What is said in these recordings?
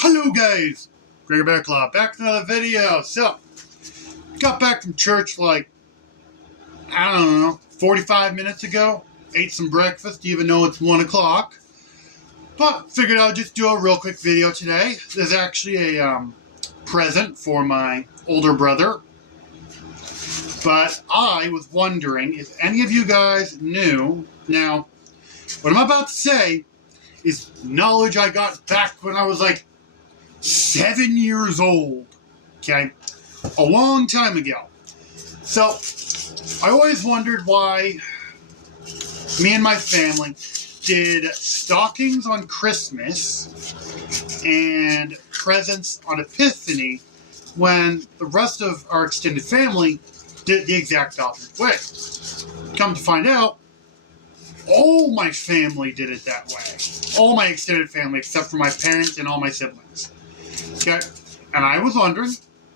Hello guys, Gregor Bear Claw back with another video. So, got back from church like, I don't know, 45 minutes ago. Ate some breakfast even though it's 1 o'clock. But figured I'll just do a real quick video today. There's actually a present for my older brother. But I was wondering if any of you guys knew. Now, what I'm about to say is knowledge I got back when I was like 7 years old, okay, a long time ago. So, I always wondered why me and my family did stockings on Christmas and presents on Epiphany when the rest of our extended family did the exact opposite way. Come to find out, all my family did it that way. All my extended family except for my parents and all my siblings. Okay, and I was wondering,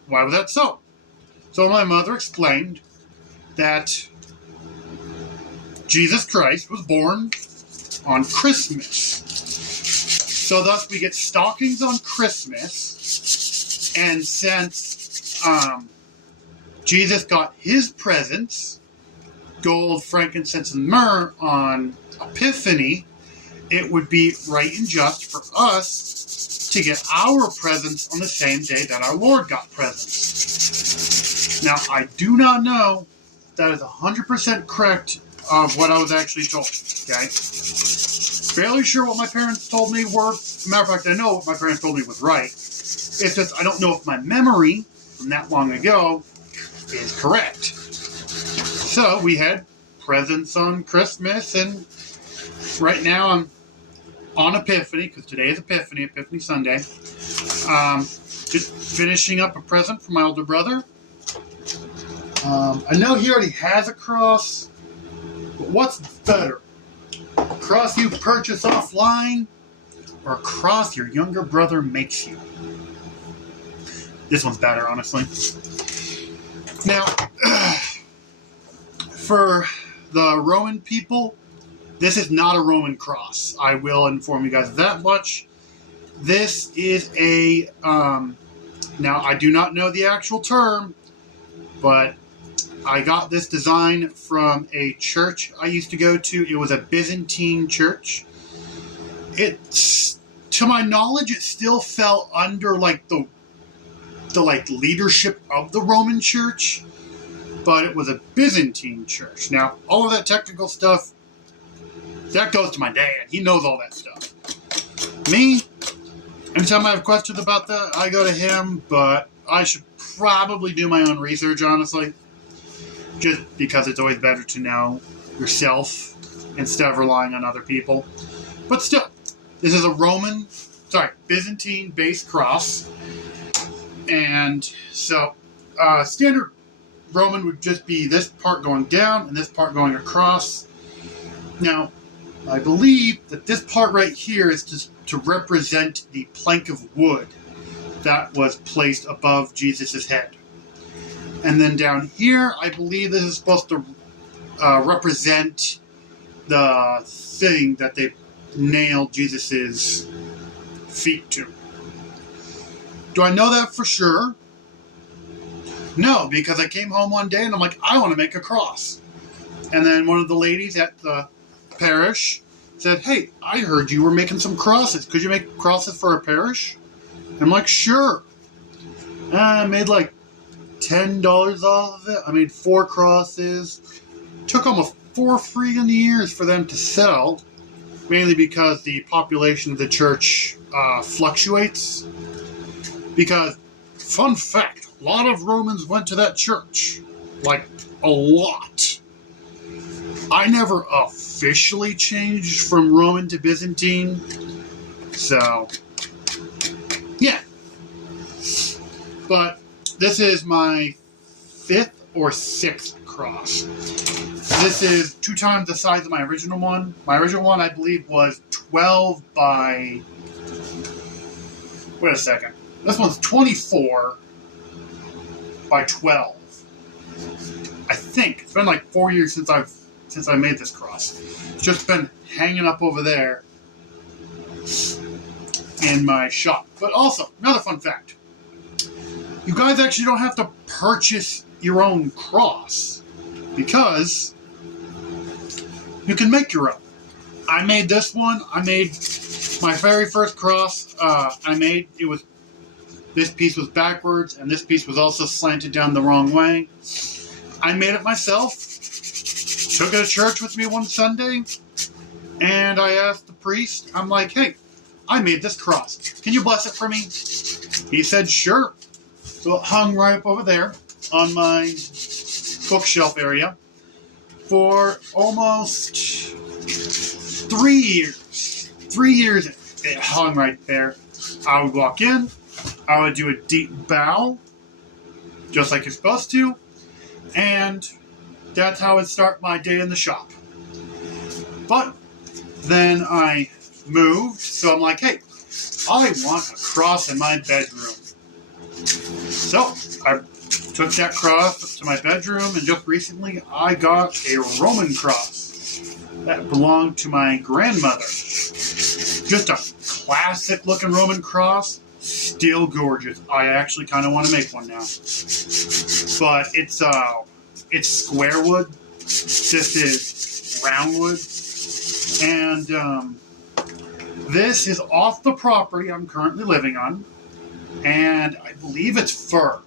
why was that so? So my mother explained that Jesus Christ was born on Christmas. So thus we get stockings on Christmas, and since Jesus got his presents, gold, frankincense, and myrrh on Epiphany, it would be right and just for us to get our presents on the same day that our Lord got presents. Now, I do not know if that is 100% correct of what I was actually told, okay? Fairly sure what my parents told me were, as a matter of fact, I know what my parents told me was right. It's just I don't know if my memory from that long ago is correct. So, we had presents on Christmas, and right now I'm on Epiphany, because today is Epiphany Sunday. Just finishing up a present for my older brother. I know he already has a cross, but what's better? A cross you purchase offline, or a cross your younger brother makes you? This one's better, honestly. Now, for the Roman people, this is not a Roman cross. I will inform you guys that much. This is a, now I do not know the actual term, but I got this design from a church I used to go to. It was a Byzantine church. It's, to my knowledge, it still fell under like the leadership of the Roman church, but it was a Byzantine church. Now, all of that technical stuff, that goes to my dad. He knows all that stuff. Me, anytime I have questions about that, I go to him, but I should probably do my own research, honestly. Just because it's always better to know yourself instead of relying on other people. But still, this is a Byzantine-based cross. And so, standard Roman would just be this part going down and this part going across. Now, I believe that this part right here is just to represent the plank of wood that was placed above Jesus' head. And then down here, I believe this is supposed to represent the thing that they nailed Jesus' feet to. Do I know that for sure? No, because I came home one day and I'm like, I want to make a cross. And then one of the ladies at the parish said, hey, I heard you were making some crosses. Could you make crosses for our parish? And I'm like, sure. And I made like $10 off of it. I made 4 crosses. Took almost 4 freaking years for them to sell, mainly because the population of the church fluctuates. Because, fun fact, a lot of Romans went to that church. Like, a lot. I never officially changed from Roman to Byzantine. So, yeah. But this is my 5th or 6th cross. This is 2 times the size of my original one. My original one, I believe, was 12 by... Wait a second. This one's 24 by 12. I think. It's been like 4 years since I made this cross. It's just been hanging up over there. in my shop. But also, another fun fact. You guys actually don't have to purchase your own cross, because you can make your own. I made this one. I made my very first cross. This piece was backwards, and this piece was also slanted down the wrong way. I made it myself. Took it to church with me one Sunday, and I asked the priest, I'm like, hey, I made this cross. Can you bless it for me? He said, sure. So it hung right up over there on my bookshelf area for almost 3 years. 3 years it hung right there. I would walk in, I would do a deep bow, just like you're supposed to, and that's how I'd start my day in the shop. But then I moved, so I'm like, hey, I want a cross in my bedroom. So I took that cross to my bedroom, and just recently I got a Roman cross that belonged to my grandmother. Just a classic looking Roman cross, still gorgeous. I actually kind of want to make one now. But it's square wood. This is round wood. And this is off the property I'm currently living on. And I believe it's fir.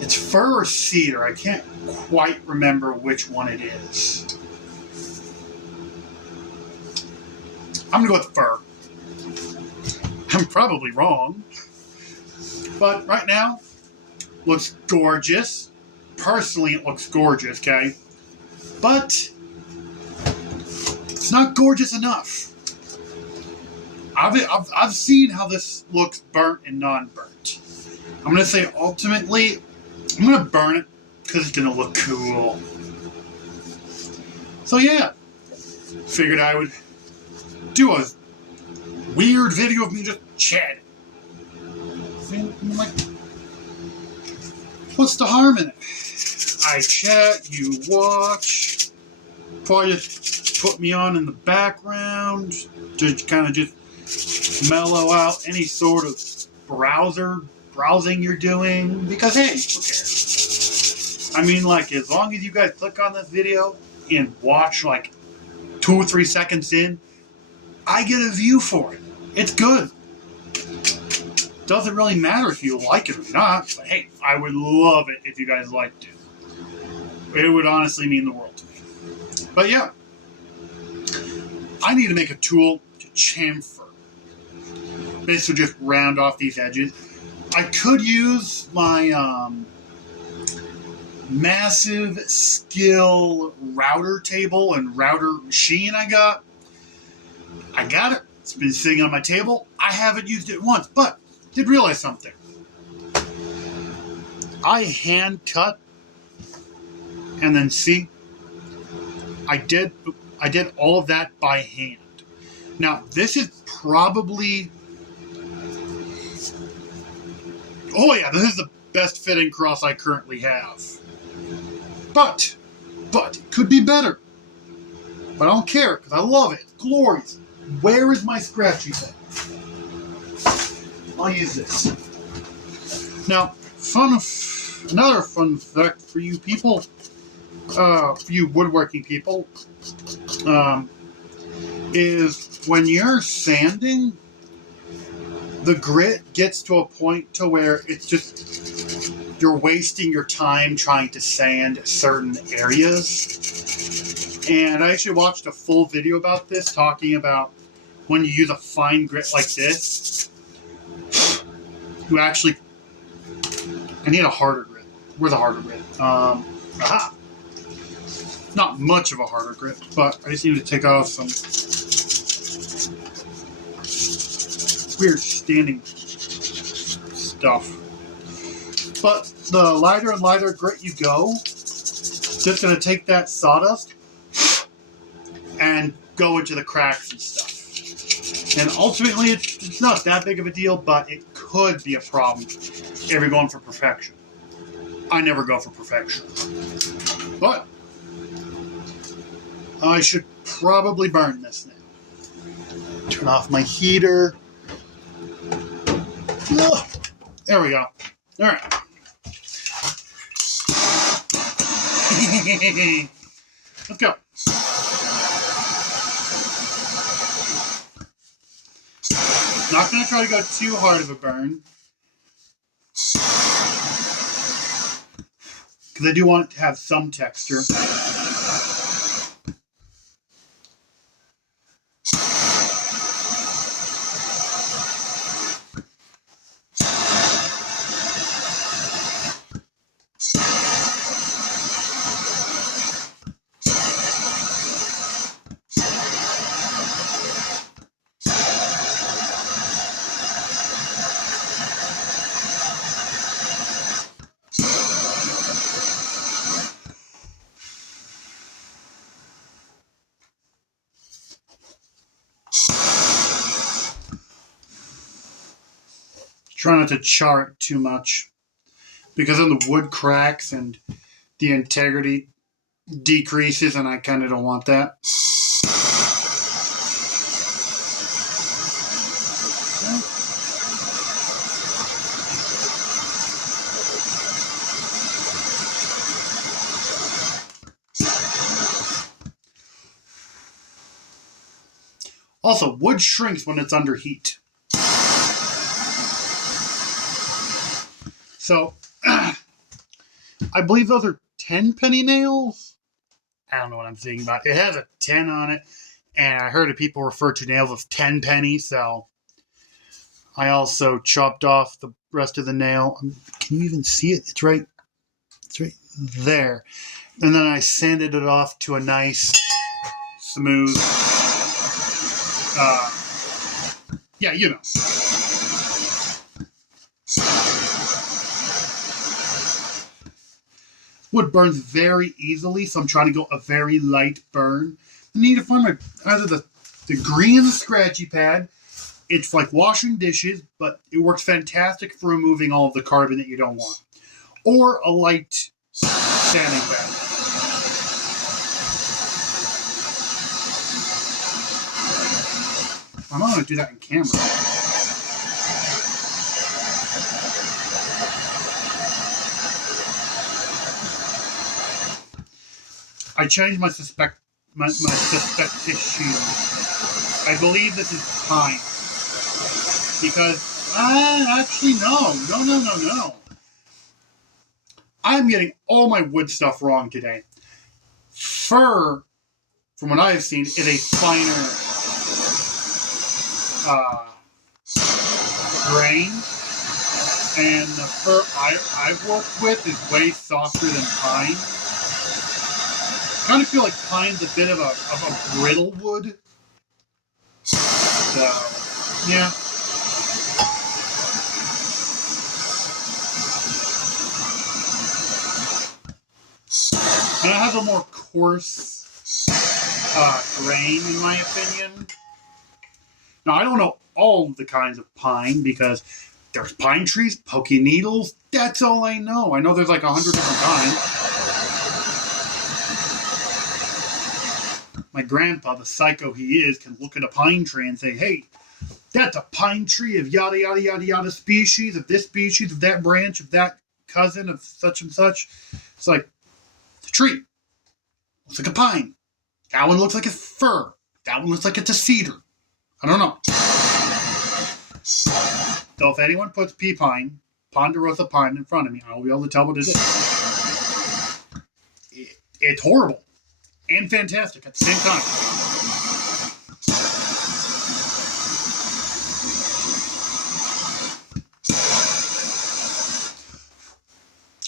It's fir or cedar. I can't quite remember which one it is. I'm going to go with fir. I'm probably wrong. But right now, looks gorgeous. Personally, it looks gorgeous, okay? But it's not gorgeous enough. I've seen how this looks burnt and non-burnt. I'm going to say ultimately, I'm going to burn it because it's going to look cool. So yeah, figured I would do a weird video of me just chatting. I'm like, what's the harm in it? I chat, you watch. Probably just put me on in the background to kind of just mellow out any sort of browsing you're doing, because hey, who cares? I mean, like, as long as you guys click on this video and watch like 2 or 3 seconds in, I get a view for it. It's good. Doesn't really matter if you like it or not, but hey, I would love it if you guys liked it. It would honestly mean the world to me. But yeah, I need to make a tool to chamfer. Basically just round off these edges. I could use my massive skill router table and router machine I got. It. It's been sitting on my table. I haven't used it once, but did realize something. I hand cut, and then see, I did all of that by hand. Now, this is probably, this is the best fitting cross I currently have. But it could be better. But I don't care, because I love it. It's glorious. Where is my scratchy thing? I'll use this. Now, another fun fact for you people, for you woodworking people, is when you're sanding, the grit gets to a point to where it's just, you're wasting your time trying to sand certain areas. And I actually watched a full video about this, talking about when you use a fine grit like this, I need a harder grit. Where's a harder grit? Not much of a harder grit, but I just need to take off some weird standing stuff. But the lighter and lighter grit you go, just going to take that sawdust and go into the cracks and stuff. And ultimately, it's not that big of a deal, but it could be a problem if you're going for perfection. I never go for perfection. But I should probably burn this now. Turn off my heater. Ugh. There we go. All right. Let's go. Not going to try to go too hard of a burn, because I do want it to have some texture. Try not to char it too much, because then the wood cracks and the integrity decreases, and I kind of don't want that. Also, wood shrinks when it's under heat. So, I believe those are 10-penny nails. I don't know what I'm thinking about. It has a 10 on it, and I heard of people refer to nails as 10 pennies, so I also chopped off the rest of the nail. Can you even see it? It's right there. And then I sanded it off to a nice, smooth, yeah, you know. Wood burns very easily, so I'm trying to go a very light burn. I need to find either the green and the scratchy pad. It's like washing dishes, but it works fantastic for removing all of the carbon that you don't want. Or a light sanding pad. I'm not going to do that in camera. I changed my suspicion. I believe this is pine. Because, actually, no. I'm getting all my wood stuff wrong today. Fir, from what I've seen, is a finer grain. And the fir I've worked with is way softer than pine. I kind of feel like pine's a bit of a brittle wood. So, yeah. And it has a more coarse grain, in my opinion. Now, I don't know all of the kinds of pine, because there's pine trees, pokey needles. That's all I know. I know there's like 100 different kinds. My grandpa, the psycho he is, can look at a pine tree and say, hey, that's a pine tree of yada, yada, yada, yada species, of this species, of that branch, of that cousin, of such and such. It's like, the tree looks like a pine. That one looks like a fir. That one looks like it's a cedar. I don't know. So if anyone puts pea pine, ponderosa pine in front of me, I'll be able to tell what it is. It's horrible and fantastic at the same time.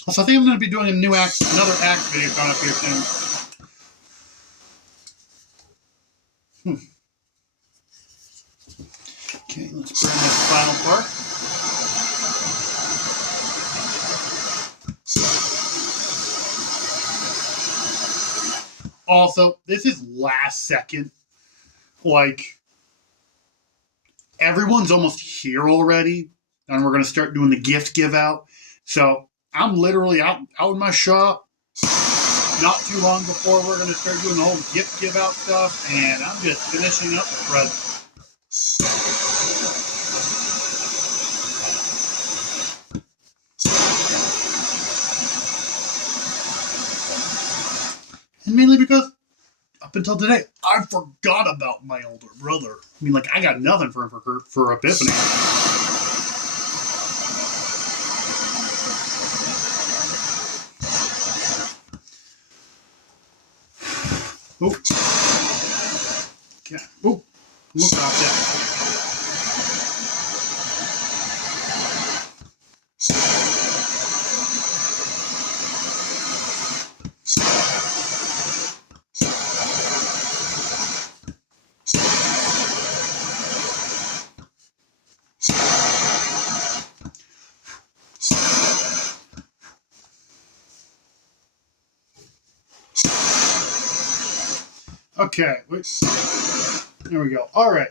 Also, I think I'm going to be doing another axe video coming up here soon. Okay, let's burn this final part. Also, this is last second. Like, everyone's almost here already, and we're going to start doing the gift give out. So, I'm literally out in my shop not too long before we're going to start doing the whole gift give out stuff, and I'm just finishing up the present. Mainly because up until today, I forgot about my older brother. I mean, like, I got nothing for him for Epiphany. Oh. Okay. Oh. Look out that. Okay. There we go. All right.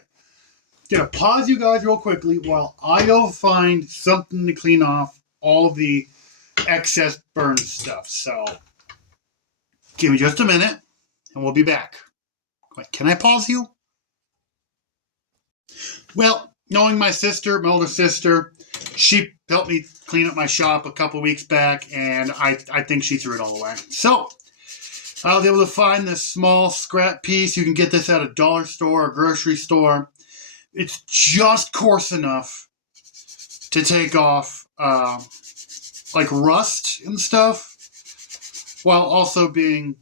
Gonna pause you guys real quickly while I go find something to clean off all of the excess burn stuff. So give me just a minute and we'll be back. Wait, can I pause you? Well, knowing my sister, my older sister, she helped me clean up my shop a couple weeks back, and I think she threw it all away. So I was able to find this small scrap piece. You can get this at a dollar store or grocery store. It's just coarse enough to take off like rust and stuff, while also being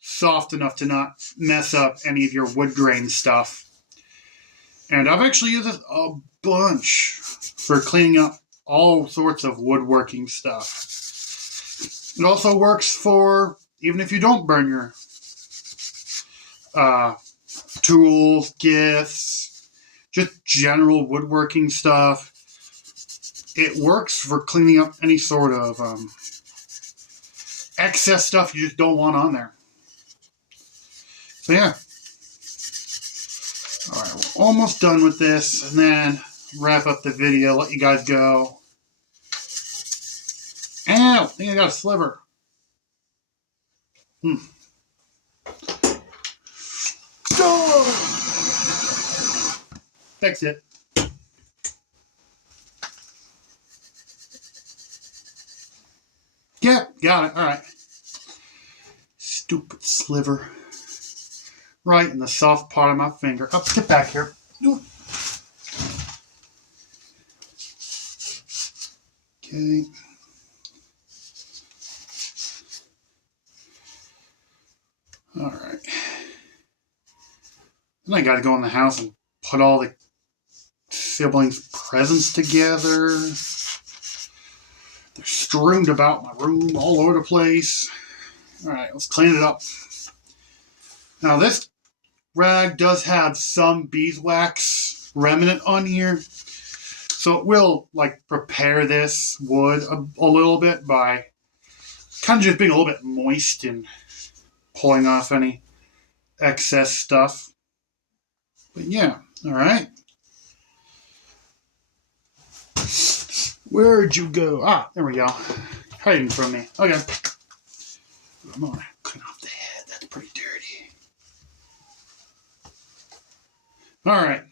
soft enough to not mess up any of your wood grain stuff. And I've actually used this a bunch for cleaning up all sorts of woodworking stuff. It also works for even if you don't burn your tools, gifts, just general woodworking stuff. It works for cleaning up any sort of excess stuff you just don't want on there. So yeah. All right, we're almost done with this, and then wrap up the video, let you guys go. Ow! I think I got a sliver. Oh! Fix it. Yep, got it. All right. Stupid sliver. Right in the soft part of my finger. Up, get back here. Okay. All right. Then I got to go in the house and put all the siblings' presents together. They're strewn about my room all over the place. All right, let's clean it up. Now this rag does have some beeswax remnant on here, so it will like prepare this wood a little bit by kind of just being a little bit moist and pulling off any excess stuff. But yeah, all right. Where'd you go? Ah, there we go. Hiding from me. Okay. I'm gonna clean off the head. That's pretty dirty. All right.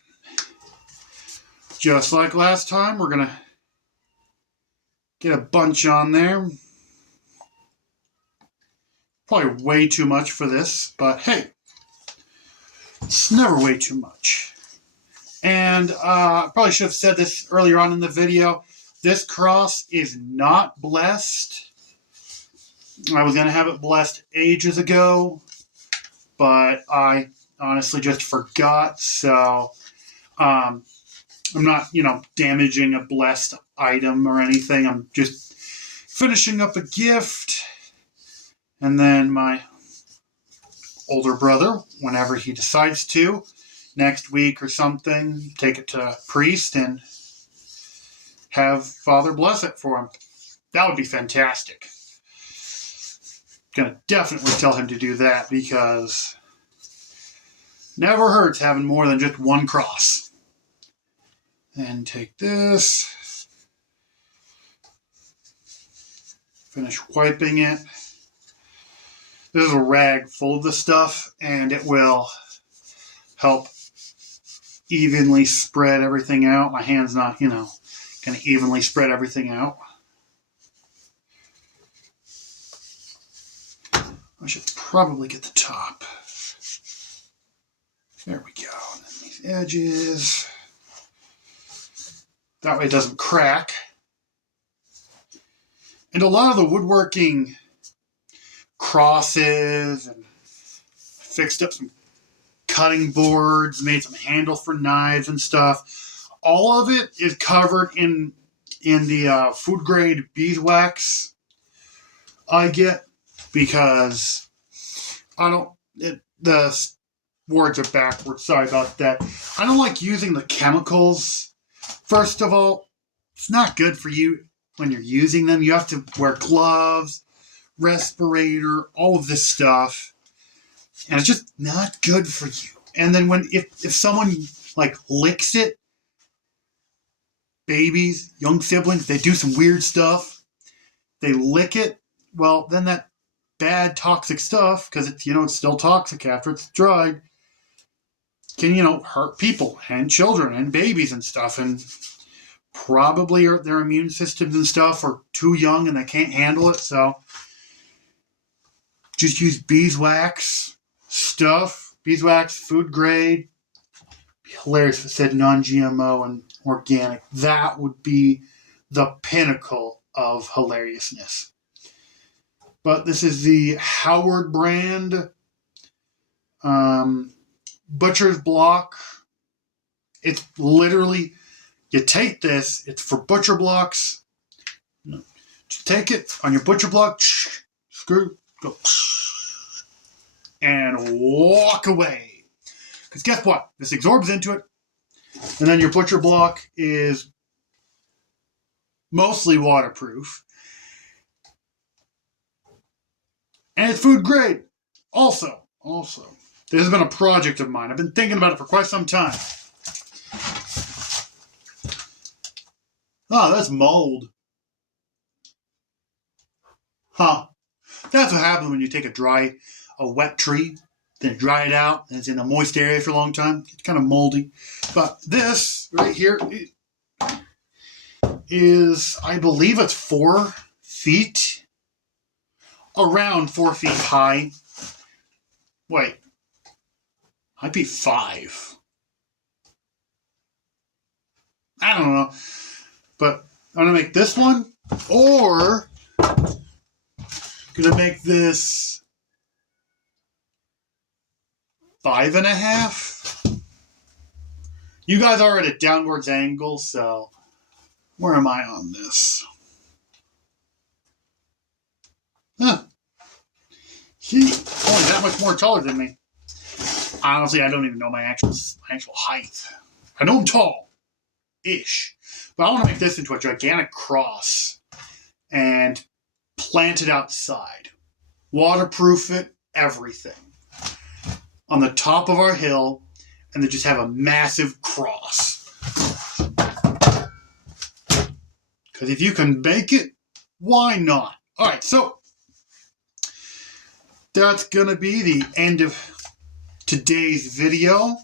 Just like last time, we're gonna get a bunch on there. Probably way too much for this, but hey, it's never way too much. And I probably should have said this earlier on in the video. This cross is not blessed. I was going to have it blessed ages ago, but I honestly just forgot. So I'm not, damaging a blessed item or anything. I'm just finishing up a gift. And then my older brother, whenever he decides to, next week or something, take it to a priest and have Father bless it for him. That would be fantastic. Gonna definitely tell him to do that because never hurts having more than just one cross. And take this. Finish wiping it. This is a rag full of the stuff, and it will help evenly spread everything out. My hand's not, going to evenly spread everything out. I should probably get the top. There we go. And then these edges. That way it doesn't crack. And a lot of the woodworking crosses, and fixed up some cutting boards, made some handles for knives and stuff. All of it is covered in the food grade beeswax I get, because the words are backwards. Sorry about that. I don't like using the chemicals. First of all, it's not good for you when you're using them. You have to wear gloves, respirator, all of this stuff. And it's just not good for you. And then if someone like licks it, babies, young siblings, they do some weird stuff. They lick it. Well, then that bad toxic stuff, because it's still toxic after it's dried, can hurt people and children and babies and stuff, and probably their immune systems and stuff are too young and they can't handle it. So just use beeswax stuff, beeswax, food grade. Hilarious if it said non-GMO and organic. That would be the pinnacle of hilariousness. But this is the Howard brand butcher's block. It's literally, you take this, it's for butcher blocks. Just take it on your butcher block, screw, go, and walk away. Because guess what? This absorbs into it, and then your butcher block is mostly waterproof. And it's food grade. Also, this has been a project of mine. I've been thinking about it for quite some time. Oh, that's mold. Huh. That's what happens when you take a wet tree, then dry it out, and it's in a moist area for a long time. It's kind of moldy. But this right here is, I believe it's 4 feet. Around 4 feet high. Wait. Might be 5. I don't know. But I'm going to make this one, or I'm going to make this 5.5. You guys are at a downwards angle, so where am I on this? Huh. He's only that much more taller than me. Honestly, I don't even know my actual height. I know I'm tall-ish. But I want to make this into a gigantic cross and plant it outside. Waterproof it, everything. On the top of our hill, and then just have a massive cross. Because if you can make it, why not? Alright, so that's going to be the end of today's video.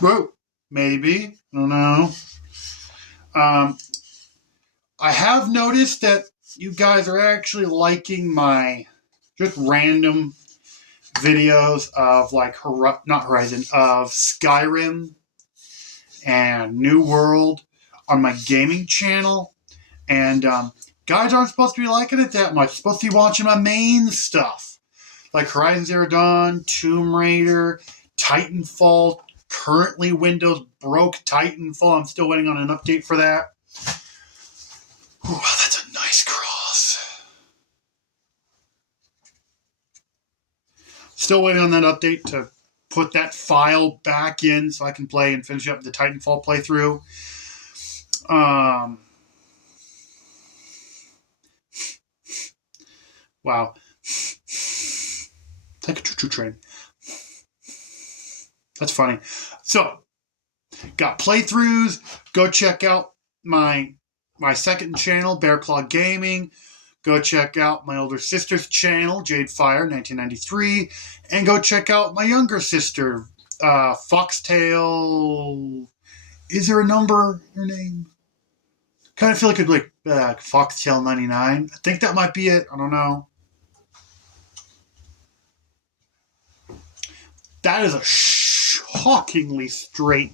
Whoa, maybe. I don't know. I have noticed that you guys are actually liking my just random videos of of Skyrim and New World on my gaming channel. And guys aren't supposed to be liking it that much. You're supposed to be watching my main stuff. Like Horizon Zero Dawn, Tomb Raider, Titanfall. Currently, Windows broke Titanfall. I'm still waiting on an update for that. Ooh, that's a nice cross. Still waiting on that update to put that file back in so I can play and finish up the Titanfall playthrough. Wow. Like a choo-choo train. That's funny. So, got playthroughs. Go check out my second channel, Bear Claw Gaming. Go check out my older sister's channel, Jade Fire 1993. And go check out my younger sister, Foxtail. Is there a number in her name? Kind of feel like it'd be like Foxtail 99. I think that might be it. I don't know. That is a shockingly straight.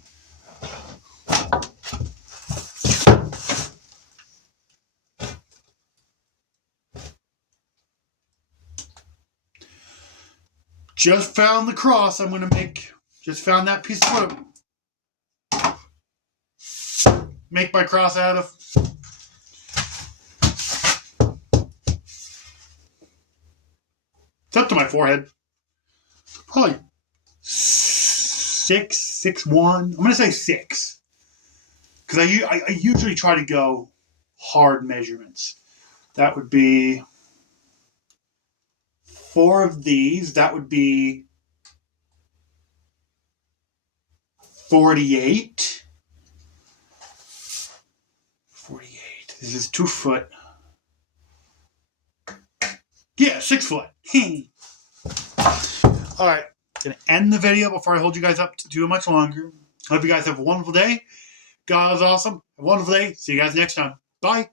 Just found the cross I'm going to make. Just found that piece of wood. Make my cross out of. It's up to my forehead. Probably 6'1". I'm going to say 6. Because I usually try to go hard measurements. That would be 4 of these. That would be 48. 48. This is 2 foot. Yeah, 6 foot. All right. Gonna end the video before I hold you guys up too much longer. Hope you guys have a wonderful day. God is awesome. Have a wonderful day. See you guys next time. Bye.